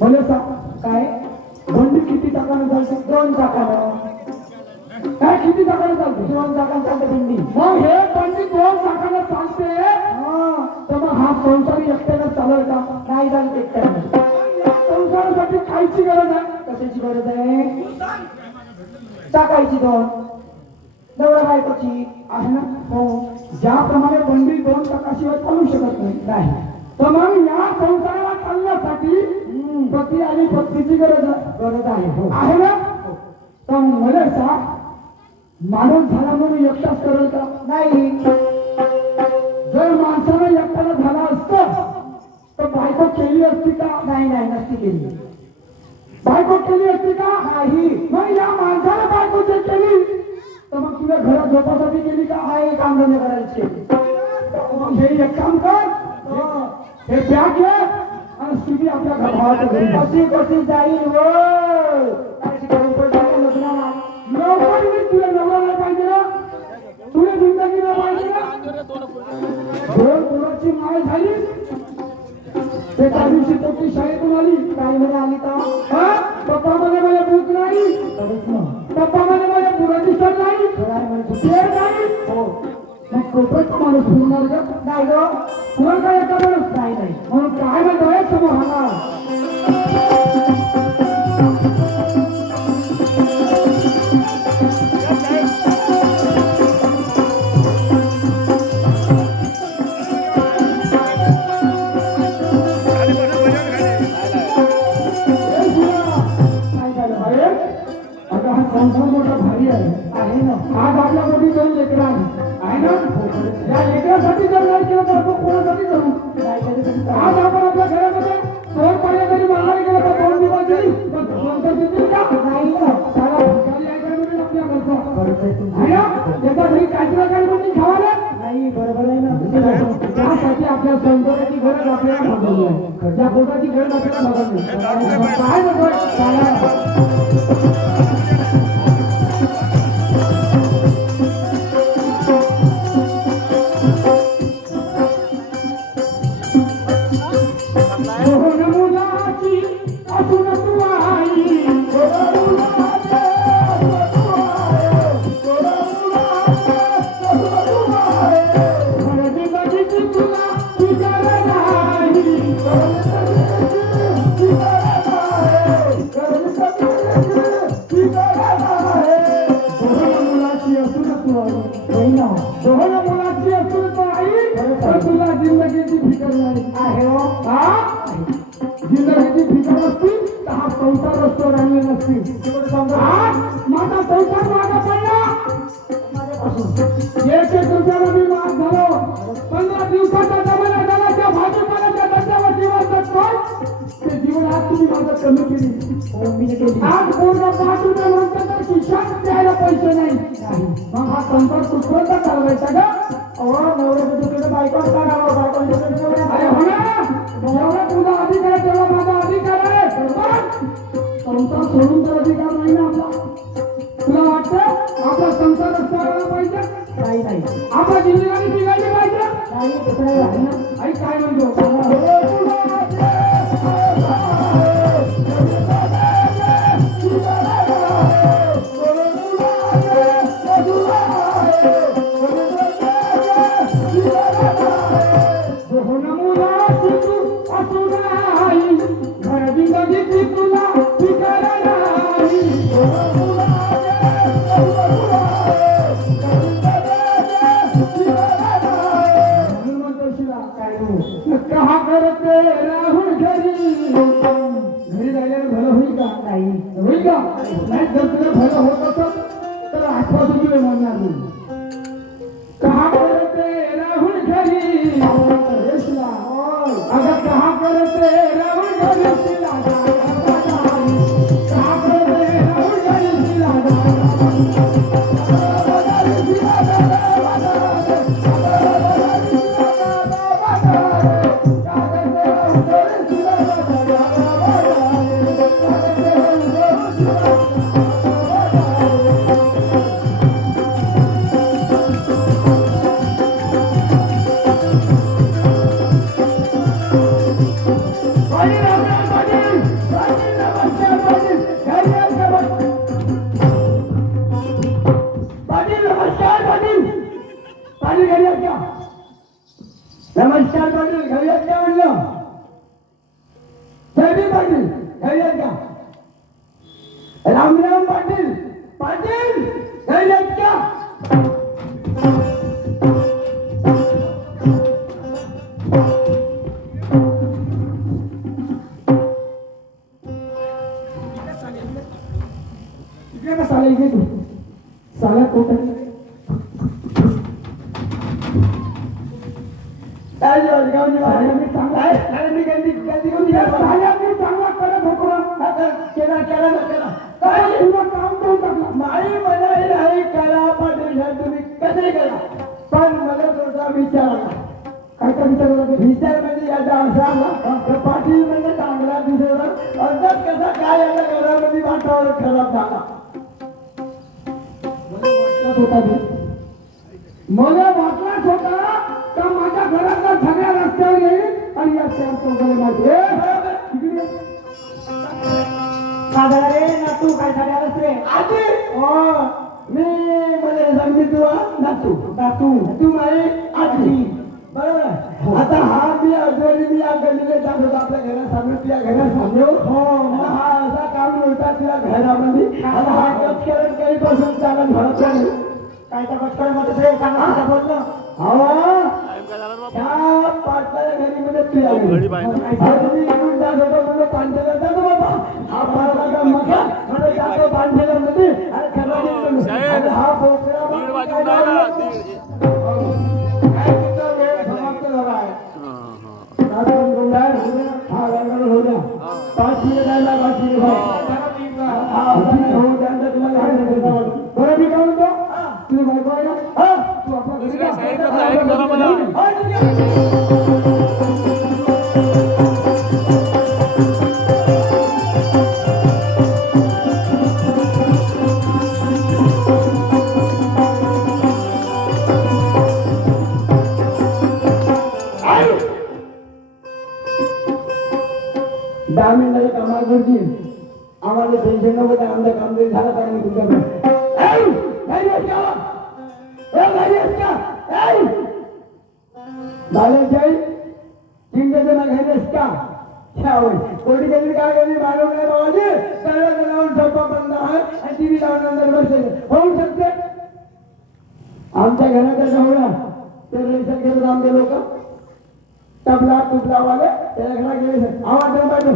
मला सांग काय? बंडी किती चाकाने चालते? दोन चाकानं काय किती चाकाने चालते? दोन चाकांचा चालते भेंडी मग हे बंडी दोन चाकाने चालते? हा. तर मग हा संसारी एकट्याने चालेल का? नाही चालते एकट्यानं. संसारासाठी कायची गरज आहे. कशाची गरज आहे? टाकायची दोन. नवरा बायकोची. आहे ना? हो. ज्याप्रमाणे बंडी दोन चाकाशिवाय चालू शकत नाही. नाही. तर मग या संसाराला चालण्यासाठी पती आणि पत्नीची गरज गरज आहे हो. आहे ना? तर मला सांग माणूस झाला म्हणून एकटाच करेल का? नाही. जर माणसानं एकट्याला झाला असतं तर बायको केली असती का? नाही नाही नसती केली. बायको केली असती का? नाही. मग या माणसाला बायको जर केली तर मग तुला घरात झोपासाठी केली का? आहे काम धंदे करायचे मग हे एक काम कर. हे- हे बॅग घे. आणि सीधी आपल्या घरात घरी जा. कशी कशी जाईल अशी करून पडते लग्नाला. लवकर मी तुला नवरा नाही पाहिजे ना? तुला जिंदगी नाही पाहिजे ना? दोन मुलाची माय झाली. ते त्या दिवशी पोटी शाळेतून आली. काही म्हणे आली का हा? पप्पा म्हणे मला भूक नाही. पप्पा म्हणे मला पुरा दिसत नाही. खरं आहे म्हणे तू. ते नाही हो माणूस फिरणार का नाही गो कोण काय एका माणूस काय नाही. म्हणून काय म्हणतोय समोर आला आता हा संसार मोठा भारी आहे. आहे ना. आज आपल्या मोठी दोन लेकरं आहे आहे ना या लेकरासाठी जर नाही केलं तर आपण कोणासाठी करू? आज आपण आपल्या घरामध्ये दोन पाहिजे तरी मारायला गेलं तर दोन दिवस पण नंतर देतील का नाही आहे तुमचं. आहे ना? घरी काही म्हणून खावा नाही बरोबर आहे ना. त्यासाठी आपल्या संसाराची गरज आपल्याला भागवली आहे. त्या पोटाची गरज आपल्याला भागवली काय नको तुम्ही माझं कमी केली आज पूर्ण पाच रुपये म्हणतो तर खिशात द्यायला पैसे नाही मग हा संसार कुठपर्यंत चालवायचा का अहो नवऱ्याचं दुसरीकडे बायकोच काढावं बायकोला दुसरीकडे नवरा अरे हो ना जेवढा तुझा अधिकार आहे तेवढा माझा अधिकार आहे पण संसार सोडून तर अधिकार नाही ना आपला तुला वाटतं? आपला संसार रस्त्यावर पाहिजे? नाही नाही. आपला जिंदगी बिघडली पाहिजे? नाही तसं नाही आहे ना आई काय म्हणतो? घरी शिला पाटील घरी आहेत का नमस्कार पाटील घरी आहेत का म्हणलं जयबी पाटील घरी आहेत ना केला केला ना केला काय तुला काम करू टाकला नाही मला नाही केला पाटील साहेब तुम्ही कसे केला? पण मला तुमचा विचार आला. काय काय विचार आला विचार म्हणजे याचा असा आला तर पाटील म्हणजे चांगला दिसला. अर्धात कसा काय याला घरामध्ये वातावरण खराब झाला. मला मी म्हणजे सांगते तुला नातू नातू तू माझी आजी बरोबर? आता हा मी अजूनही मी या गल्लीला जात होता आपल्या घरासमोर तुझ्या घरासमोर हो हा असा काम होता तुझ्या घरामध्ये आता हा कचकरण काही पासून चालत भरत नाही काय त्या बचकडे मध्ये सांगा बोललं हवा त्या पाटलाच्या घरी मध्ये तुझ्या घरी मी इकडून जात होतो म्हणलं पांढऱ्याला साईड कर, साईड करा मला. हा, ठीक आहे. दहा मिनिटाच्या चिंतेचं ना का? कोणी काय बाबाजी लावून झोपा बंद आहे आणि टीव्ही होऊ शकते? आमच्या घराच्या जवळ ते रेशन घेऊन आमचे लोक तबला वाले त्याच्या गेले आवाज पाहिजे